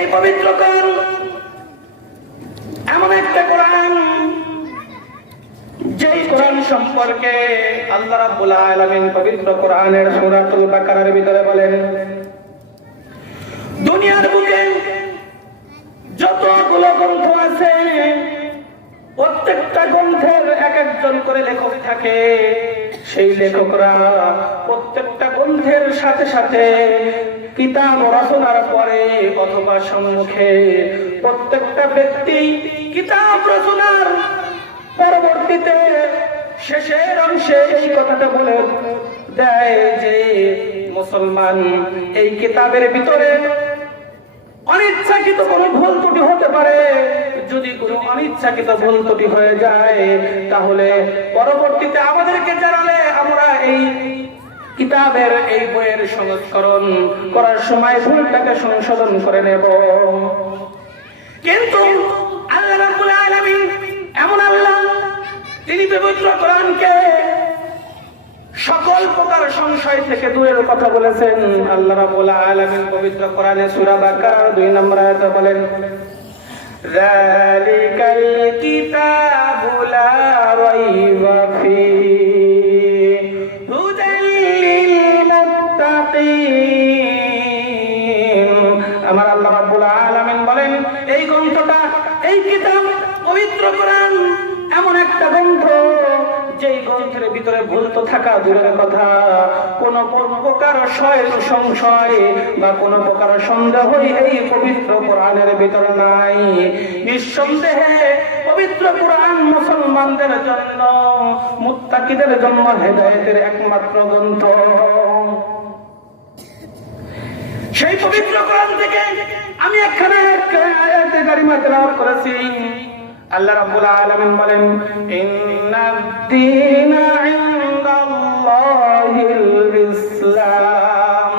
এই পবিত্র কোরআন এমন একটা কোরআন, যেই কোরআন সম্পর্কে আল্লাহ রাব্বুল আলামিন পবিত্র কোরআনের সূরাতুল বাকারার ভিতরে বলেন, দুনিয়ার বুকে যতগুলো গ্রন্থ আছে, প্রত্যেকটা গ্রন্থের এক একজন করে লেখক থাকে। সেই লেখকরা প্রত্যেকটা গ্রন্থের সাথে সাথে কিতাব রচনার পরে অথবা সম্মুখে প্রত্যেকটা ব্যক্তি কিতাব রচনার পরবর্তীতে শেষের অংশে এই কথাটা বলে দেয় যে মুসলমান এই কিতাবের ভিতরে অনিচ্ছাকৃত কোনো ভুল ত্রুটি হতে পারে। যদি কোনো অনিচ্ছাকৃত ভুল ত্রুটি হয়ে যায়, তাহলে পরবর্তীতে আমাদেরকে জানালে আমরা এই কিতাবের এই বইয়ের সংস্করণ করার সময় ভুলটাকে সংশোধন করে নেব। কিন্তু এমন আল্লাহ তিনি পবিত্র কোরআনকে সকল প্রকার সংশয় থেকে দূরের কথা বলেছেন। আল্লাহ রাব্বুল আলামিন পবিত্র কোরআনে সূরা বাকারা 2 নম্বর আয়াতে বলেন, যালিকাল কিতাবু আমার আল্লাহ রাব্বুল আলামিন বলেন, এই গ্রন্থটা, এই কিতাব পবিত্র কোরআন, এমন একটা গ্রন্থ যেই গ্রন্থের ভিতরে ভুল তো থাকা দূরের কথা। কোন প্রকার শয় সংশয় বা কোন প্রকার সন্দেহ এই পবিত্র কোরআনের ভিতরে নাই। নিঃসন্দেহে পবিত্র কোরআন মুসলমানদের জন্য, মুত্তাকিদের জন্য হেদায়েতের একমাত্র গ্রন্থ। সেই পবিত্র কোরআন তেলাওয়াত করেছি। আল্লাহ রাব্বুল আলামিন বলেন ইন্নাদ-দীনা ইনদাল্লাহিল ইসলাম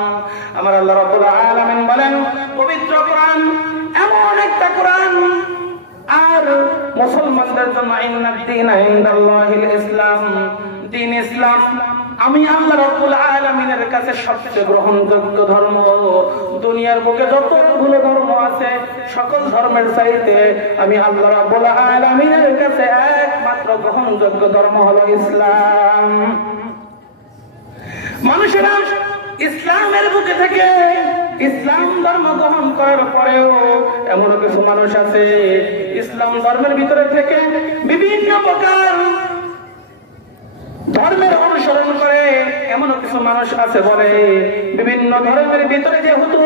আমার আল্লাহ রাব্বুল আলামিন বলেন, পবিত্র কোরআন, এমন একটা কোরআন, আর মুসলমানদের জন্য ইন্নাদ-দীনা ইনদাল্লাহিল ইসলাম দিন ইসলাম আমি আল্লাহ রাব্বুল আলামিনের কাছে সবচেয়ে গ্রহণযোগ্য ধর্ম। দুনিয়ার বুকে যতগুলো ধর্ম আছে, সকল ধর্মের চাইতে আমি আল্লাহ রাব্বুল আলামিনের কাছে একমাত্র গ্রহণযোগ্য ধর্ম হলো ইসলাম। মানুষেরা ইসলামের বুকে থেকে ইসলাম ধর্ম গ্রহণ করার পরেও এমন কিছু মানুষ আছে, ইসলাম ধর্মের ভিতরে থেকে বিভিন্ন প্রকার ধর্মের অনুসরণ করে, এমন কিছু মানুষ আছে বলে বিভিন্ন ধর্মের ভিতরে যেহেতু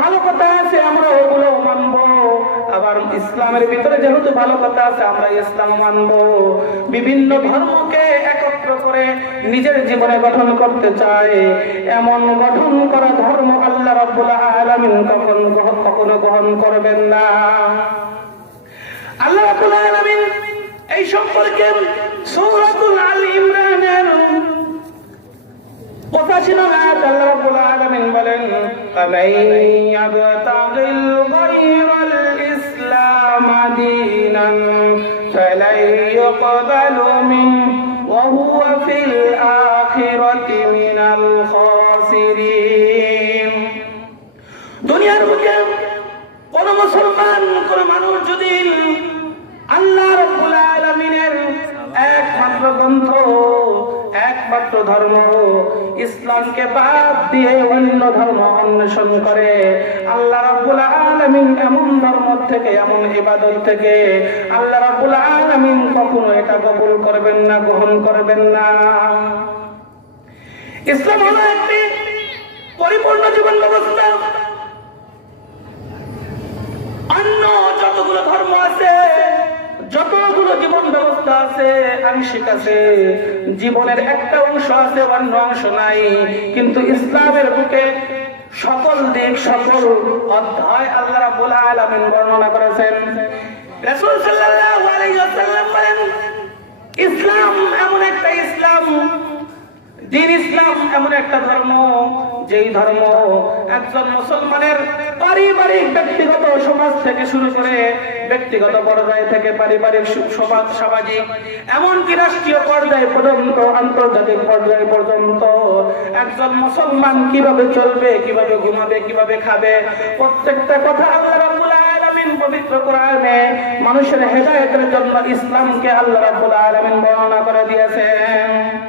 ভালো কথা আছে আমরা ওগুলো মানবো। আবার ইসলামের ভিতরে যেহেতু ভালো কথা আছে, আমরা ইসলাম মানবো। বিভিন্ন ধর্মকে একত্র করে নিজের জীবনে গঠন করতে চায় এমন গঠন করা ধর্ম আল্লাহ রাব্বুল আলামিন কখন কখনো গ্রহণ করবেন না। আল্লাহ রাব্বুল আলামিন এই সম্পর্কে সূরাতুল আল ইমরানের 85 নং আয়াত আল্লাহ রাব্বুল আলামিন বলেন ফামান ইয়াবতাগিল গায়রাল ইসলাম দীনান ফালাই ইউকবালু মিন ওয়া হুয়া ফিল একমাত্র ধর্ম ইসলামকে বাদ দিয়ে অন্য ধর্ম অন্বেষণ করে। আল্লাহ রাব্বুল আলামিন এমন ধর্ম থেকে, এমন ইবাদত থেকে আল্লাহ রাব্বুল আলামিন কখনো এটা কবুল করবেন না, গ্রহণ করবেন না। ইসলাম হলো একটি পরিপূর্ণ জীবন ব্যবস্থা। অন্য যতগুলো ধর্ম আছে ব্যবস্থা আছে, আংশিক আছে। জীবনের একটা অংশ আছে, অন্য অংশ নাই। কিন্তু ইসলামের বুকে সকল দিক, সকল অধ্যায় আল্লাহ রাব্বুল আলামিন বর্ণনা করেছেন। ইসলাম এমন একটা ইসলাম দিন ইসলাম এমন একটা ধর্ম, যেই ধর্ম একজন মুসলমানের পারিবারিক ব্যক্তিগত সমাজ থেকে শুরু করে ব্যক্তিগত পর্যায় থেকে পারিবারিক সমাজ, সামাজিক, এমনকি রাষ্ট্রীয় পর্যায় পর্যন্ত, আন্তর্জাতিক পর্যায় পর্যন্ত একজন মুসলমান কীভাবে চলবে, কীভাবে ঘুমাবে, কীভাবে খাবে, প্রত্যেকটা কথা মানুষের হেদায়েতের জন্য ইসলামকে আল্লাহ রাব্বুল আলামিন বর্ণনা করে দিয়েছেন।